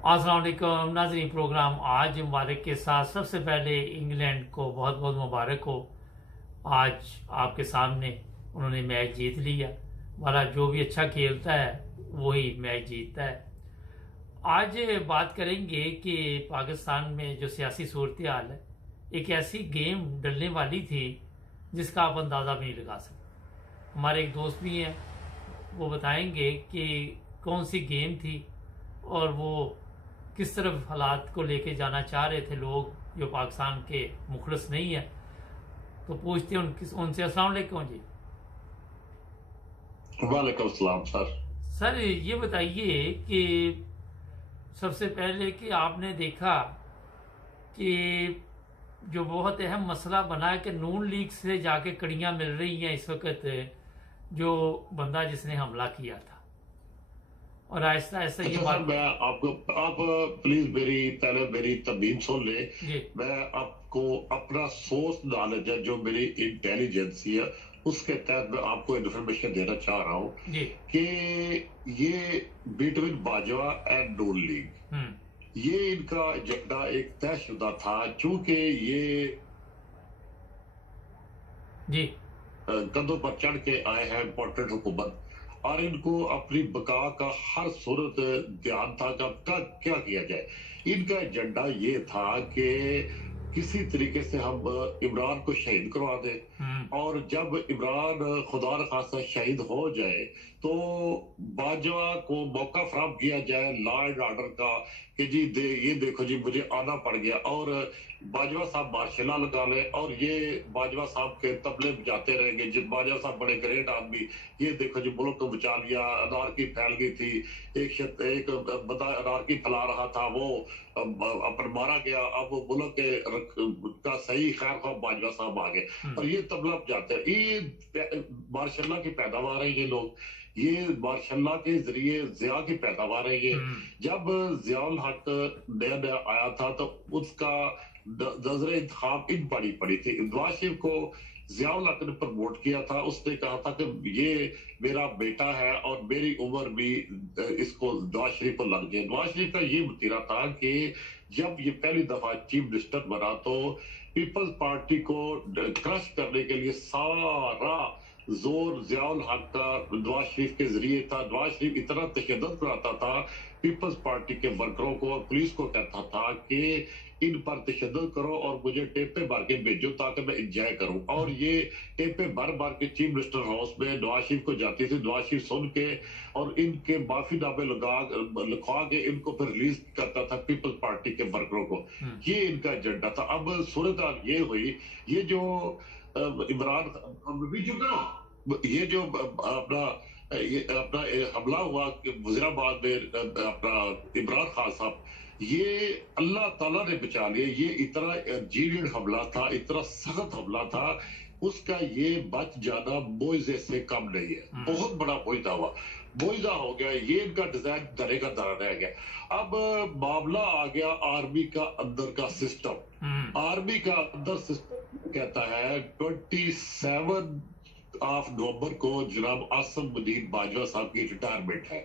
अस्सलाम वालेकुम नाज़रीन। प्रोग्राम आज मुबारक के साथ सबसे पहले इंग्लैंड को बहुत बहुत मुबारक हो। आज आपके सामने उन्होंने मैच जीत लिया। वाला जो भी अच्छा खेलता है वही मैच जीतता है। आज बात करेंगे कि पाकिस्तान में जो सियासी सूरत हाल है, एक ऐसी गेम डलने वाली थी जिसका आप अंदाज़ा भी नहीं लगा सकते। हमारे एक दोस्त भी हैं, वो बताएंगे कि कौन सी गेम थी और वो किस तरफ हालात को लेके जाना चाह रहे थे लोग जो पाकिस्तान के मुखलस नहीं है। तो पूछते हैं उनसे। अस्सलाम वालेकुम जी। वालेकुम सलाम सर। सर ये बताइए कि सबसे पहले कि आपने देखा कि जो बहुत अहम मसला बना है कि नून लीग से जाके कड़ियाँ मिल रही हैं इस वक्त, जो बंदा जिसने हमला किया था, और आहिस्ता आहिस्ता ये अच्छा सर, बात। मैं आपको आप प्लीज पहले मेरी तबीन सुन ले। जी। मैं आपको अपना सोर्स नॉलेज है, जो मेरी इंटेलिजेंसी है, उसके तहत मैं आपको इन्फॉर्मेशन देना चाह रहा हूँ जी। कि ये between Bajwa and Noon league, hmm. ये इनका एजेंडा एक तयशुदा था। चूंकि ये जी। कंधों पर चढ़ के आए हैं इंपॉर्टेंट हुकूमत, और इनको अपनी बका का हर सूरत ध्यान था कि अब क्या किया जाए। इनका एजेंडा ये था कि किसी तरीके से हम इमरान को शहीद करवा हम्म। दें, और जब इमरान खुदा न खासा शहीद हो जाए तो बाजवा को मौका फराहम किया जाए लॉ एंड ऑर्डर का, कि जी ये देखो जी, मुझे आना पड़ गया, और बाजवा साहब मार्शल लगा ले, और ये बाजवा साहब के तबले बजाते रहेंगे। जिस बाजवा साहब बड़े ग्रेट आदमी, ये देखो जी मुल्क को बचा लिया, अनारकी फैल गई थी, एक बंदा अनारकी फैला रहा था, वो अपन मारा गया, अब वो मुल्क का सही खैर खा बाजवा साहब आ गए, और ये तबला बजाते हैं। ये मार्शल्ला की पैदावार है, ये लोग, ये मार्शल्ला के जरिए जिया की पैदावार है ये। हम्म। जब जियाउल हक नया नया आया था तो उसका नजर इंतखाब इन पड़ी थी। नवाज शरीफ को जियाउल हक ने प्रमोट किया था। उसने कहा था कि ये मेरा बेटा है और मेरी उम्र भी इसको नवाज शरीफ को लग जाए। नवाज शरीफ का ये मुतीरा था कि जब ये पहली दफा चीफ मिनिस्टर बना तो पीपल्स पार्टी को क्रश करने के लिए सारा जोर जियाउल हक का नवाज शरीफ के जरिए था। नवाज शरीफ इतना तशद्दुद कराता था पीपल्स पार्टी के वर्करों को और पुलिस को, कहता था कि इन पर तशद्दुद करो और मुझे टेपे भर के भेजो ताकि मैं इंजॉय करूं। और ये टेपे भर भर के चीफ मिनिस्टर हाउस में नवाज शरीफ को जाती थी। नवाज शरीफ सुन के और इनके माफीनामे लिखवा के इनको फिर रिलीज करता था पीपल्स पार्टी के वर्करों को। ये इनका एजेंडा था। अब सूरत ये हुई, ये जो इमरान भी चुका, ये जो अपना हमला हुआ वजीराबाद में, अपना इमरान खान साहब, ये अल्लाह ताला ने बचा लिया। ये इतना जीनियड हमला था, इतना सख्त हमला था, उसका ये बच जाना मुआवजे से कम नहीं है। बहुत बड़ा मुआवजा हुआ, मुआवजा हो गया, ये इनका डिजाइन धरे का धरा रह गया। अब मामला आ गया आर्मी का अंदर का सिस्टम। आर्मी का अंदर सिस्टम कहता है 27 नवंबर को जनाब आसम मुदीन बाजवा साहब की रिटायरमेंट है।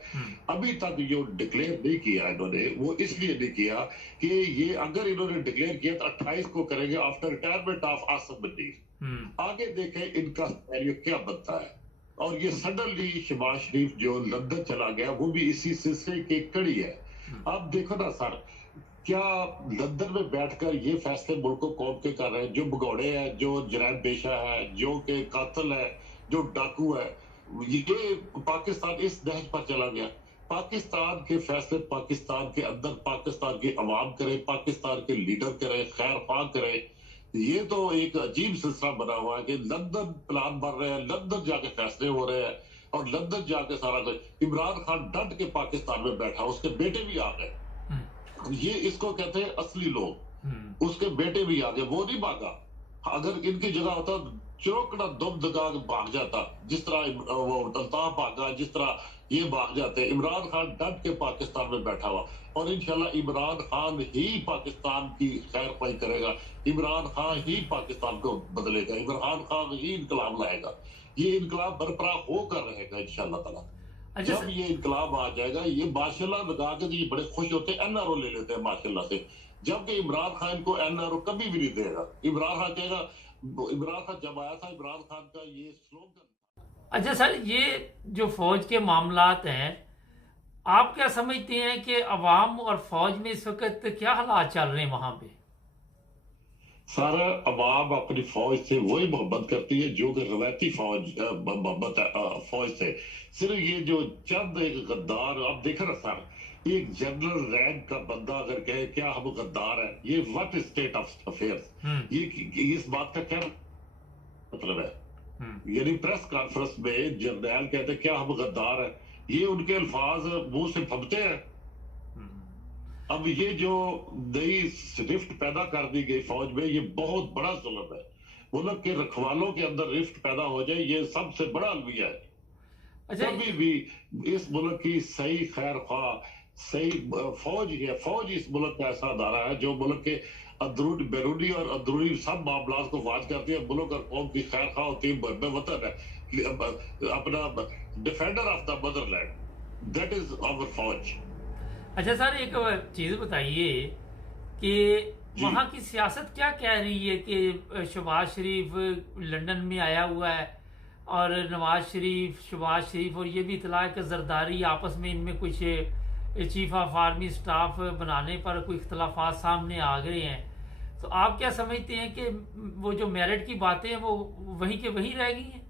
अभी तक जो डिक्लेयर नहीं किया इन्होंने, वो इसलिए नहीं किया कि ये अगर इन्होंने डिक्लेयर किया तो 28 को करेंगे आफ्टर रिटायरमेंट ऑफ आसम मुदीन। आगे देखें इनका सिनेरियो क्या बनता है। और ये सडनली शहबाज शरीफ जो लंदन चला गया, वो भी इसी सिलसिले की कड़ी है। अब देखो ना सर, क्या लंदन में बैठकर ये फैसले मुल्क को कौम के कर रहे हैं, जो भगौड़े हैं, जो जराइम पेशा है, जो के कातिल है, जो डाकू है, ये पाकिस्तान इस दहज पर चला गया। पाकिस्तान के फैसले पाकिस्तान के अंदर पाकिस्तान की अवाम करे, पाकिस्तान के लीडर करे, खैर खा करे। ये तो एक अजीब सिलसिला बना हुआ है कि लंदन प्लान बन रहे हैं, लंदन जाके फैसले हो रहे हैं, और लंदन जाके सारा कुछ। इमरान खान डट के पाकिस्तान में बैठा, उसके बेटे भी आ गए। ये इसको कहते हैं असली लोग। उसके बेटे भी आ गए, वो नहीं भागा। अगर इनकी जगह होता चौकड़ा दुम दगा भाग जाता, जिस तरह वो अल्ताफ भागा, जिस तरह ये भाग जाते। इमरान खान डट के पाकिस्तान में बैठा हुआ, और इंशाल्लाह इमरान खान ही पाकिस्तान की खैर पाई करेगा। इमरान खान ही पाकिस्तान को बदलेगा, इमरान खान ही इनकलाब लाएगा। ये इनकलाब बरकरार होकर रहेगा इंशाल्लाह ताला। अच्छा जब ये इनकलाब आ जाएगा, ये माशाल्लाह लगा के तो ये बड़े खुश होते हैं, एनआरओ ले लेते हैं माशाल्लाह से, जबकि इमरान खान को एनआरओ कभी भी नहीं देगा। इमरान खान कहेगा, इमरान खान जब आया था, इमरान खान का ये स्लोगन। अच्छा सर, ये जो फौज के मामलात हैं, आप क्या समझते हैं कि अवाम और फौज में इस वक्त क्या हालात चल रहे हैं वहां पे? सारा अवाम अपनी फौज से वही मोहब्बत करती है जो कि रवायती मोहब्बत फौज से। सिर्फ ये जो चंद एक गद्दार, आप देख रहे सर, एक जनरल रैंक का बंदा अगर कहे क्या हम गद्दार है, ये व्हाट स्टेट ऑफ अफेयर्स, ये इस बात का क्या मतलब है? यानी प्रेस कॉन्फ्रेंस में जर्नैल कहते हैं क्या हम गद्दार है, ये उनके अल्फाज मुंह से फबते हैं। अब ये जो नई रिफ्ट पैदा कर दी गई फौज में, ये बहुत बड़ा जुल्म है। मुल्क के रखवालों के अंदर रिफ्ट पैदा हो जाए, ये सबसे बड़ा अलविया है। अच्छा, कभी भी इस मुल्क की सही खैर ख्वाह, सही फौज है, फौज इस मुल्क का ऐसा अदारा है जो मुल्क के अंदरूनी बैरूनी और अंदरूनी सब मामला को वाज करती है। मुल्क और कौम की खैर ख्वाह होती है, वतन है, अपना defender of the motherland, that is our फौज। अच्छा सर, एक चीज़ बताइए कि वहाँ की सियासत क्या कह रही है कि शहबाज शरीफ लंदन में आया हुआ है और नवाज शरीफ, शहबाज शरीफ और ये भी इतला है कि जरदारी आपस में इनमें कुछ चीफ ऑफ आर्मी स्टाफ बनाने पर कोई इख्तलाफात सामने आ गए हैं। तो आप क्या समझते हैं कि वो जो मेरिट की बातें हैं वो वहीं के वहीं रह गई हैं?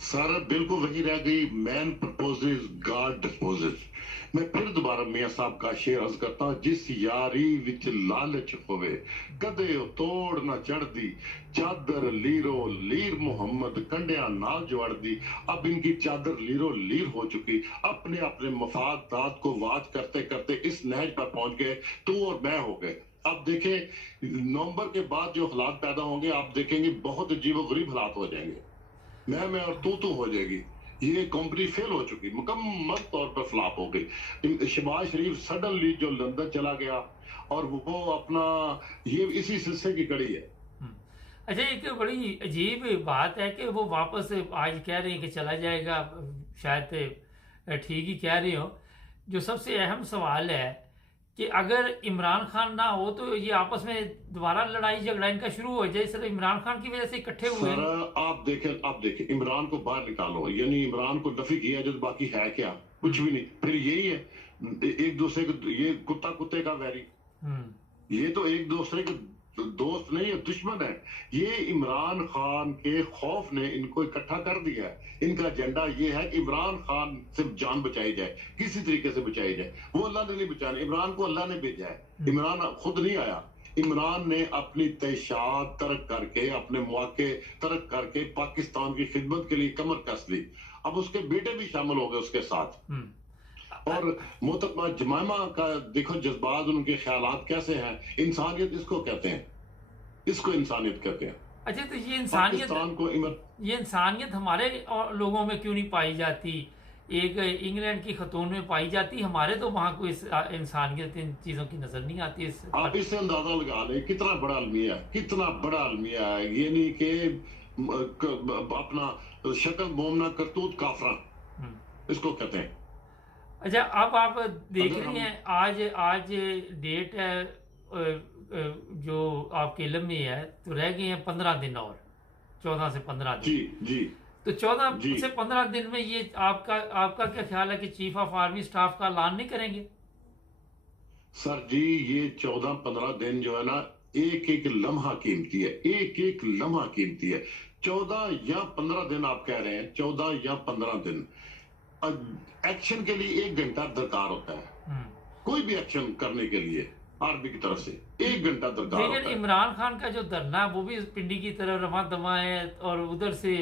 सारा बिल्कुल वही रह गई। Man proposes, God disposes. मैं फिर दोबारा मियां साहब का शेर अर्ज करता हूं, जिस यारी विच लालच होवे कदे तोड़ ना चढ़दी, चादर लीरो लीर मोहम्मद कंडिया नाल जोड़ दी। अब इनकी चादर लीरो लीर हो चुकी, अपने अपने मफादात को वाच करते करते इस नहज पर पहुंच गए, तू और मैं हो गए। अब देखें नवंबर के बाद जो हालात पैदा होंगे, आप देखेंगे बहुत अजीब गरीब हालात हो जाएंगे। मैं और तू हो जाएगी। ये कंपनी फेल हो चुकी, मुकम्मल तौर पर फ्लॉप हो गई। शहबाज शरीफ सडनली जो लंदन चला गया और वो अपना, ये इसी सिलसिले की कड़ी है। अच्छा, एक बड़ी अजीब बात है कि वो वापस आज कह रहे हैं कि चला जाएगा, शायद ठीक ही कह रहे हो। जो सबसे अहम सवाल है कि अगर इमरान खान ना हो तो ये आपस में दोबारा लड़ाई झगड़ा इनका शुरू हो जाए, सिर्फ इमरान खान की वजह से इकट्ठे हुए हैं। आप देखें इमरान को बाहर निकालो, यानी इमरान को नफी किया जो बाकी है क्या, कुछ भी नहीं। फिर यही है एक दूसरे को, ये कुत्ता कुत्ते का वैरी, ये तो एक दूसरे के दोस्त नहीं है, दुश्मन है। ये इमरान खान के खौफ ने इनको इकट्ठा कर दिया है। इनका एजेंडा ये है कि इमरान खान से जान बचाई जाए, किसी तरीके से बचाई जाए। वो अल्लाह ने नहीं बचाना, इमरान को अल्लाह ने भेजा है, इमरान खुद नहीं आया। इमरान ने अपनी तैशात तर्क करके, अपने मौके तर्क करके पाकिस्तान की खिदमत के लिए कमर कस ली। अब उसके बेटे भी शामिल हो गए उसके साथ। और मोहतरमा जमाइमा का देखो जज्बात, उनके ख्यालात कैसे हैं। इंसानियत इसको कहते हैं, इसको इंसानियत कहते हैं। अच्छा, तो ये इंसानियत हमारे लोगों में क्यों नहीं पाई जाती? एक इंग्लैंड की खतून में पाई जाती, हमारे तो वहां कोई इंसानियत इन चीजों की नजर नहीं आती। आप इससे अंदाजा लगा लें कितना बड़ा अलमिया है, कितना बड़ा अलमिया है। ये नहीं कि अपना शक्ल मोमना करतूत काफरा, इसको कहते हैं। अच्छा, अब आप देख रही हैं आज डेट है जो आपके इल्म में है, तो रह गए हैं 15 दिन और, 14 से 15 दिन। जी। तो 14 से 15 दिन में ये आपका क्या ख्याल है कि चीफ ऑफ आर्मी स्टाफ का ऐलान नहीं करेंगे? सर जी, ये 14-15 दिन जो है ना, एक एक लम्हा कीमती है, एक एक लम्हा कीमती है। 14 या 15 दिन आप कह रहे हैं, 14 या 15 दिन एक्शन के लिए 1 घंटा दरकार होता है। कोई भी एक्शन करने के लिए आर्मी की तरफ से 1 घंटा दरकार होता है। लेकिन इमरान खान का जो धरना वो भी पिंडी की तरह रवा दवा है, और उधर से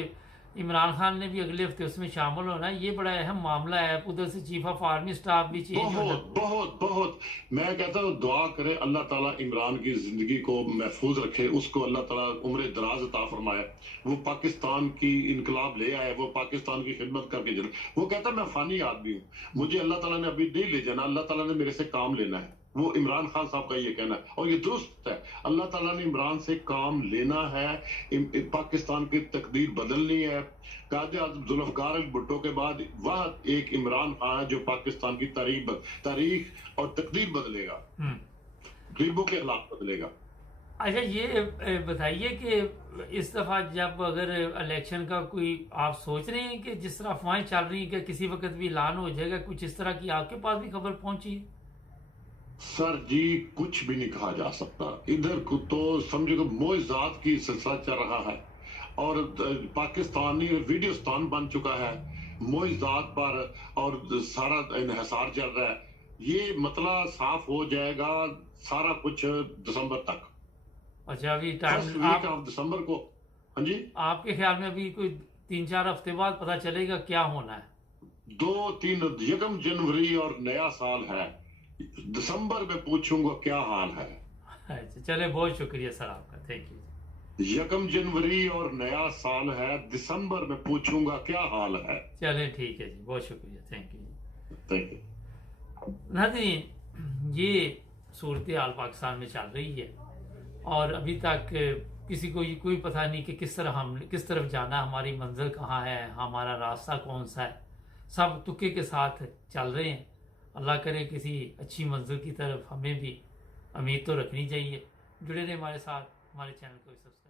इमरान खान ने भी अगले हफ्ते उसमें शामिल होना है। ये बड़ा अहम मामला है। उधर से चीफ ऑफ आर्मी स्टाफ भी चेंज हो बहुत बहुत बहुत। मैं कहता हूँ दुआ करे अल्लाह ताला इमरान की जिंदगी को महफूज रखे, उसको अल्लाह ताला उम्र दराज अता फरमाए। वो पाकिस्तान की इनकलाब ले आए, वो पाकिस्तान की खिदमत करके वो कहता मैं फानी आदमी हूँ, मुझे अल्लाह ताला ने अभी नहीं ले जाना, अल्लाह ताला ने मेरे से काम लेना है। वो इमरान खान साहब का ये कहना है, और ये दुरुस्त है। अल्लाह ताला ने इमरान से काम लेना है, पाकिस्तान की तकदीर बदलनी है। कायदे आज़म जुल्फ़िकार अली भुट्टो के बाद वह एक इमरान खान है जो पाकिस्तान की तारीख और तकदीर बदलेगा, गरीबों के हालात बदलेगा। अच्छा, ये बताइए कि इस दफ़ा जब अगर इलेक्शन का कोई आप सोच रहे हैं कि जिस तरह अफवाहें चल रही हैं कि किसी वक्त भी ऐलान हो जाएगा, कुछ इस तरह की आपके पास भी खबर पहुंची है? सर जी, कुछ भी नहीं कहा जा सकता। इधर को तो समझो कि मोइज़ात की सिलसिला चल रहा है, और पाकिस्तानी वीडियोस्तान बन चुका है मोइज़ात पर, और सारा इन्हिसार चल रहा है। ये मतलब साफ हो जाएगा सारा कुछ दिसंबर तक, अच्छा, अभी फर्स्ट टाइम वीक आप ऑफ दिसंबर को। हाँ जी, आपके ख्याल में अभी कोई 3-4 हफ्ते बाद पता चलेगा क्या होना है? 2-3 यकम जनवरी और नया साल है, दिसंबर में पूछूंगा क्या हाल है। अच्छा, चले, बहुत शुक्रिया सर आपका, थैंक यू। यकम जनवरी और नया साल है, दिसंबर में पूछूंगा क्या हाल है। चले, ठीक है जी, बहुत शुक्रिया, थैंक यू। Thank you. नाज़रीन, ये सूरत हाल पाकिस्तान में चल रही है, और अभी तक किसी को ये कोई पता नहीं कि किस तरफ जाना, हमारी मंजिल कहाँ है, हमारा रास्ता कौन सा है। सब तुक्के के साथ चल रहे हैं। अल्लाह करे किसी अच्छी मंजिल की तरफ हमें भी उम्मीद तो रखनी चाहिए। जुड़े रहे हमारे साथ, हमारे चैनल को सब्सक्राइब